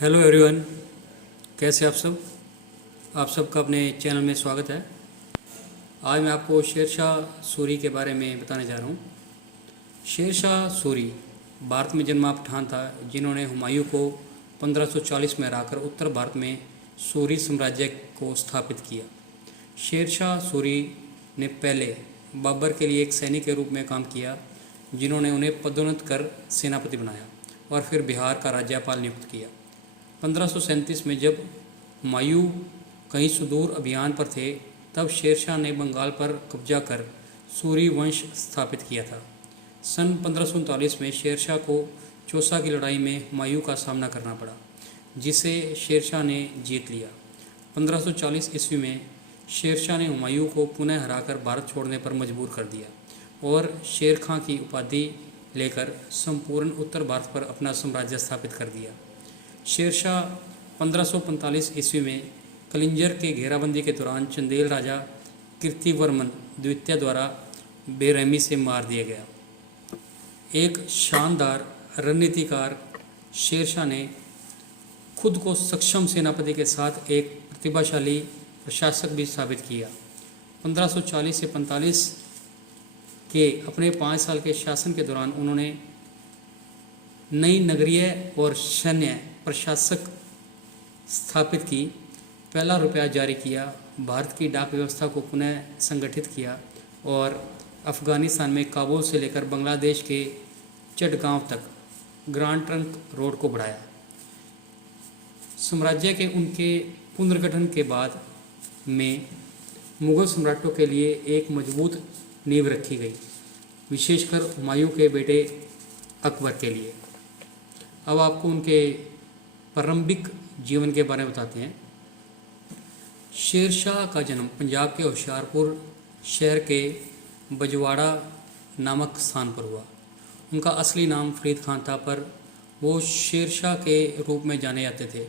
Hello everyone, कैसे आप सब। आप सबका अपने चैनल में स्वागत है। आज मैं आपको शेर शाह सूरी के बारे में बताने जा रहा हूँ। शेर शाह सूरी भारत में जन्मा पठान था, जिन्होंने हुमायूं को 1540 में हराकर उत्तर भारत में सूरी साम्राज्य को स्थापित किया। शेर शाह सूरी ने पहले बाबर के लिए एक सैनिक के रूप में काम किया, जिन्होंने उन्हें पदोन्नत कर सेनापति बनाया और फिर बिहार का राज्यपाल नियुक्त किया। 1537 में जब हुमायूं कहीं सुदूर अभियान पर थे, तब शेरशाह ने बंगाल पर कब्जा कर सूरी वंश स्थापित किया था। सन 1539 में शेरशाह को चौसा की लड़ाई में हुमायूं का सामना करना पड़ा, जिसे शेरशाह ने जीत लिया। 1540 ईस्वी में शेरशाह ने हुमायूं को पुनः हराकर भारत छोड़ने पर मजबूर कर दिया और शेर खां की उपाधि लेकर संपूर्ण उत्तर भारत पर अपना साम्राज्य स्थापित कर दिया। शेरशाह 1545 ईस्वी में कलिंजर के घेराबंदी के दौरान चंदेल राजा कीर्तिवर्मन द्वितीय द्वारा बेरहमी से मार दिया गया। एक शानदार रणनीतिकार शेरशाह ने खुद को सक्षम सेनापति के साथ एक प्रतिभाशाली प्रशासक भी साबित किया। 1540 से 45 के अपने 5 साल के शासन के दौरान उन्होंने नई नगरीय और सैन्य प्रशासक स्थापित की, पहला रुपया जारी किया, भारत की डाक व्यवस्था को पुनः संगठित किया और अफ़गानिस्तान में काबुल से लेकर बांग्लादेश के चटगांव तक ग्रांड ट्रंक रोड को बढ़ाया। साम्राज्य के उनके पुनर्गठन के बाद में मुग़ल सम्राटों के लिए एक मजबूत नींव रखी गई, विशेषकर हुमायूं के बेटे अकबर के लिए। अब आपको उनके प्रारंभिक जीवन के बारे में बताते हैं। शेर शाह का जन्म पंजाब के होशियारपुर शहर के बजवाड़ा नामक स्थान पर हुआ। उनका असली नाम फरीद खान था, पर वो शेर शाह के रूप में जाने जाते थे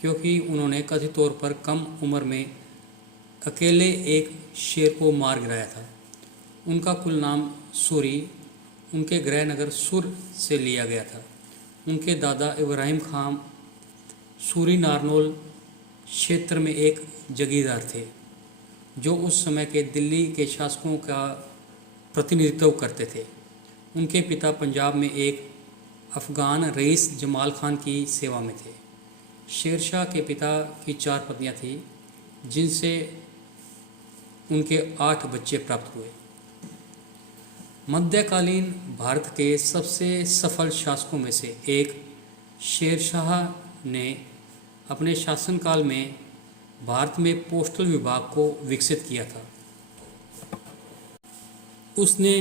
क्योंकि उन्होंने कथित तौर पर कम उम्र में अकेले एक शेर को मार गिराया था। उनका कुल नाम सूरी उनके गृह नगर सुर से लिया गया था। उनके दादा इब्राहिम खान सूरी नारनौल क्षेत्र में एक जगीरदार थे, जो उस समय के दिल्ली के शासकों का प्रतिनिधित्व करते थे। उनके पिता पंजाब में एक अफ़गान रईस जमाल खान की सेवा में थे। शेरशाह के पिता की 4 पत्नियां थीं, जिनसे उनके 8 बच्चे प्राप्त हुए। मध्यकालीन भारत के सबसे सफल शासकों में से एक शेरशाह ने अपने शासनकाल में भारत में पोस्टल विभाग को विकसित किया था। उसने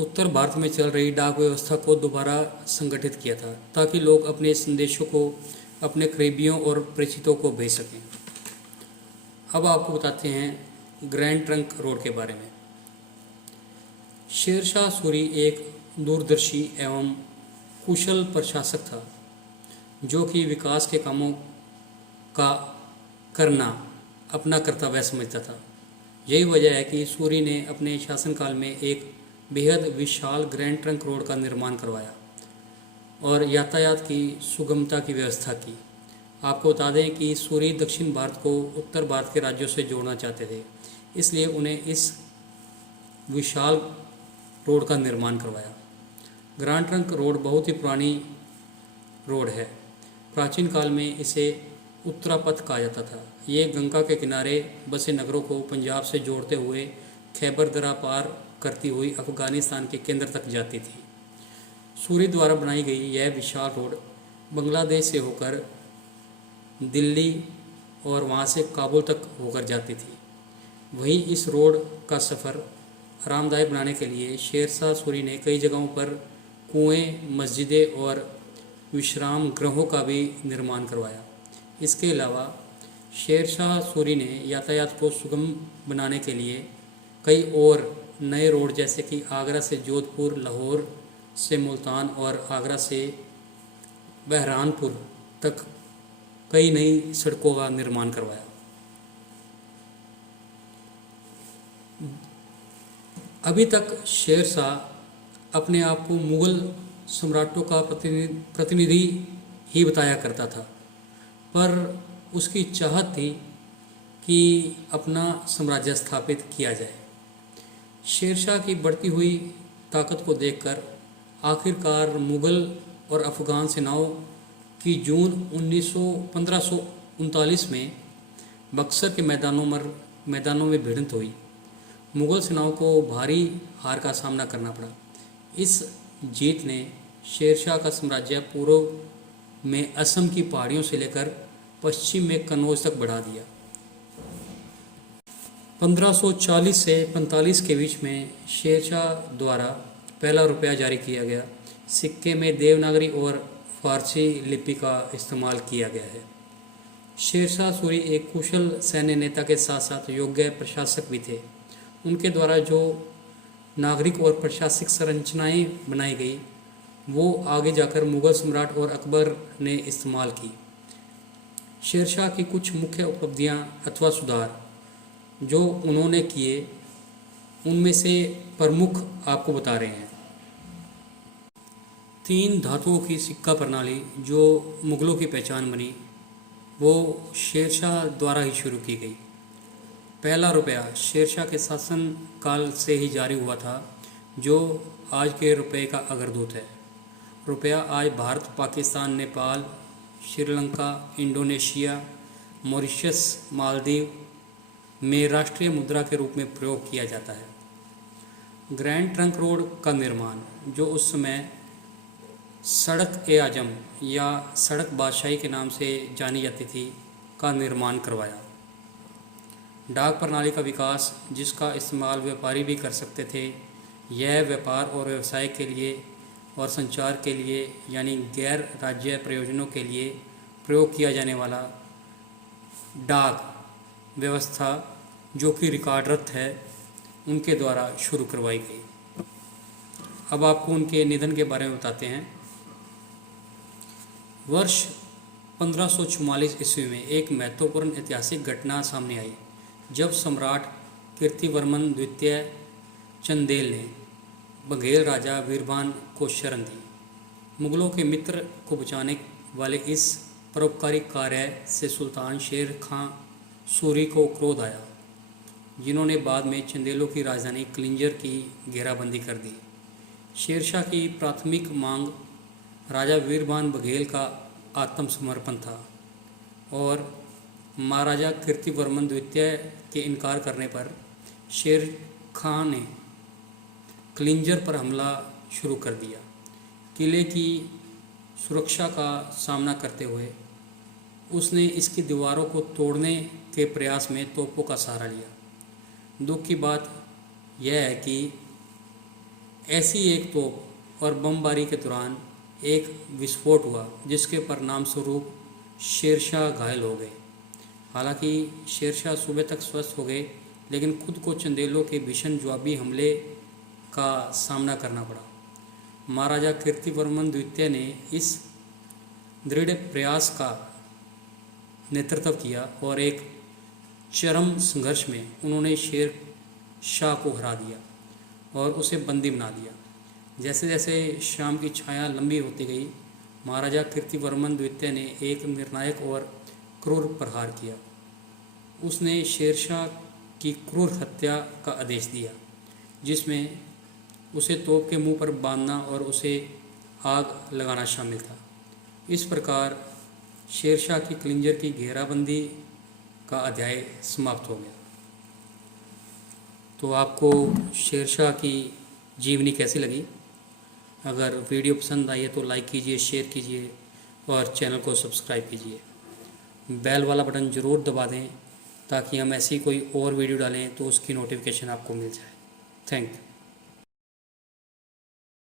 उत्तर भारत में चल रही डाक व्यवस्था को दोबारा संगठित किया था, ताकि लोग अपने संदेशों को अपने करीबियों और परिचितों को भेज सकें। अब आपको बताते हैं ग्रैंड ट्रंक रोड के बारे में। शेरशाह सूरी एक दूरदर्शी एवं कुशल प्रशासक था, जो कि विकास के कामों का करना अपना कर्तव्य समझता था। यही वजह है कि सूरी ने अपने शासनकाल में एक बेहद विशाल ग्रैंड ट्रंक रोड का निर्माण करवाया और यातायात की सुगमता की व्यवस्था की। आपको बता दें कि सूरी दक्षिण भारत को उत्तर भारत के राज्यों से जोड़ना चाहते थे, इसलिए उन्हें इस विशाल रोड का निर्माण करवाया। ग्रैंड ट्रंक रोड बहुत ही पुरानी रोड है। प्राचीन काल में इसे उत्तरापथ कहा जाता था। ये गंगा के किनारे बसे नगरों को पंजाब से जोड़ते हुए खैबर दरा पार करती हुई अफ़गानिस्तान के केंद्र तक जाती थी। सूरी द्वारा बनाई गई यह विशाल रोड बांग्लादेश से होकर दिल्ली और वहाँ से काबुल तक होकर जाती थी। वहीं इस रोड का सफ़र आरामदायक बनाने के लिए शेरशाह सूरी ने कई जगहों पर कुएं, मस्जिदें और विश्राम गृहों का भी निर्माण करवाया। इसके अलावा शेरशाह सूरी ने यातायात को सुगम बनाने के लिए कई और नए रोड, जैसे कि आगरा से जोधपुर, लाहौर से मुल्तान और आगरा से बहरानपुर तक कई नई सड़कों का निर्माण करवाया। अभी तक शेरशाह अपने आप को मुग़ल सम्राटों का प्रतिनिधि ही बताया करता था, पर उसकी चाहत थी कि अपना साम्राज्य स्थापित किया जाए। शेरशाह की बढ़ती हुई ताकत को देखकर आखिरकार मुग़ल और अफ़गान सेनाओं की जून 1539 में बक्सर के मैदानों में भिड़ंत हुई। मुग़ल सेनाओं को भारी हार का सामना करना पड़ा। इस जीत ने शेरशाह का साम्राज्य पूर्व में असम की पहाड़ियों से लेकर पश्चिम में कन्नौज तक बढ़ा दिया। 1540 से 45 के बीच में शेरशाह द्वारा पहला रुपया जारी किया गया। सिक्के में देवनागरी और फारसी लिपि का इस्तेमाल किया गया है। शेरशाह सूरी एक कुशल सैन्य नेता के साथ साथ योग्य प्रशासक भी थे। उनके द्वारा जो नागरिक और प्रशासनिक संरचनाएं बनाई गई वो आगे जाकर मुग़ल सम्राट और अकबर ने इस्तेमाल की। शेरशाह की कुछ मुख्य उपलब्धियां अथवा सुधार जो उन्होंने किए उनमें से प्रमुख आपको बता रहे हैं। 3 धातुओं की सिक्का प्रणाली जो मुग़लों की पहचान बनी वो शेरशाह द्वारा ही शुरू की गई। पहला रुपया शेरशाह के शासन काल से ही जारी हुआ था, जो आज के रुपये का अग्रदूत है। रुपया आज भारत, पाकिस्तान, नेपाल, श्रीलंका, इंडोनेशिया, मॉरिशस, मालदीव में राष्ट्रीय मुद्रा के रूप में प्रयोग किया जाता है। ग्रैंड ट्रंक रोड का निर्माण, जो उस समय सड़क ए आजम या सड़क बादशाही के नाम से जानी जाती थी, का निर्माण करवाया। डाक प्रणाली का विकास, जिसका इस्तेमाल व्यापारी भी कर सकते थे। यह व्यापार और व्यवसाय के लिए और संचार के लिए यानी गैर राज्य प्रयोजनों के लिए प्रयोग किया जाने वाला डाक व्यवस्था, जो कि रिकॉर्डरत है, उनके द्वारा शुरू करवाई गई। अब आपको उनके निधन के बारे में बताते हैं। वर्ष 1544 ईस्वी में एक महत्वपूर्ण ऐतिहासिक घटना सामने आई, जब सम्राट कीर्तिवर्मन द्वितीय चंदेल ने बघेल राजा वीरभान को शरण दी। मुग़लों के मित्र को बचाने वाले इस परोपकारी कार्य से सुल्तान शेर खां सूरी को क्रोध आया, जिन्होंने बाद में चंदेलों की राजधानी कलिंजर की घेराबंदी कर दी। शेरशाह की प्राथमिक मांग राजा वीरभान बघेल का आत्मसमर्पण था और महाराजा कीर्तिवर्मन द्वितीय के इनकार करने पर शेर खां ने कलिंजर पर हमला शुरू कर दिया। किले की सुरक्षा का सामना करते हुए उसने इसकी दीवारों को तोड़ने के प्रयास में तोपों का सहारा लिया। दुख की बात यह है कि ऐसी एक तोप और बमबारी के दौरान एक विस्फोट हुआ, जिसके परिणाम स्वरूप शेरशाह घायल हो गए। हालांकि शेरशाह सुबह तक स्वस्थ हो गए, लेकिन खुद को चंदेलों के भीषण जवाबी हमले का सामना करना पड़ा। महाराजा कीर्तिवर्मन द्वितीय ने इस दृढ़ प्रयास का नेतृत्व किया और एक चरम संघर्ष में उन्होंने शेर शाह को हरा दिया और उसे बंदी बना दिया। जैसे जैसे शाम की छाया लंबी होती गई, महाराजा कीर्तिवर्मन द्वितीय ने एक निर्णायक और क्रूर प्रहार किया। उसने शेरशाह की क्रूर हत्या का आदेश दिया, जिसमें उसे तोप के मुंह पर बांधना और उसे आग लगाना शामिल था। इस प्रकार शेरशाह की कलिंजर की घेराबंदी का अध्याय समाप्त हो गया। तो आपको शेरशाह की जीवनी कैसी लगी? अगर वीडियो पसंद आई है तो लाइक कीजिए, शेयर कीजिए और चैनल को सब्सक्राइब कीजिए। बेल वाला बटन ज़रूर दबा दें ताकि हम ऐसी कोई और वीडियो डालें तो उसकी नोटिफिकेशन आपको मिल जाए। Thank you.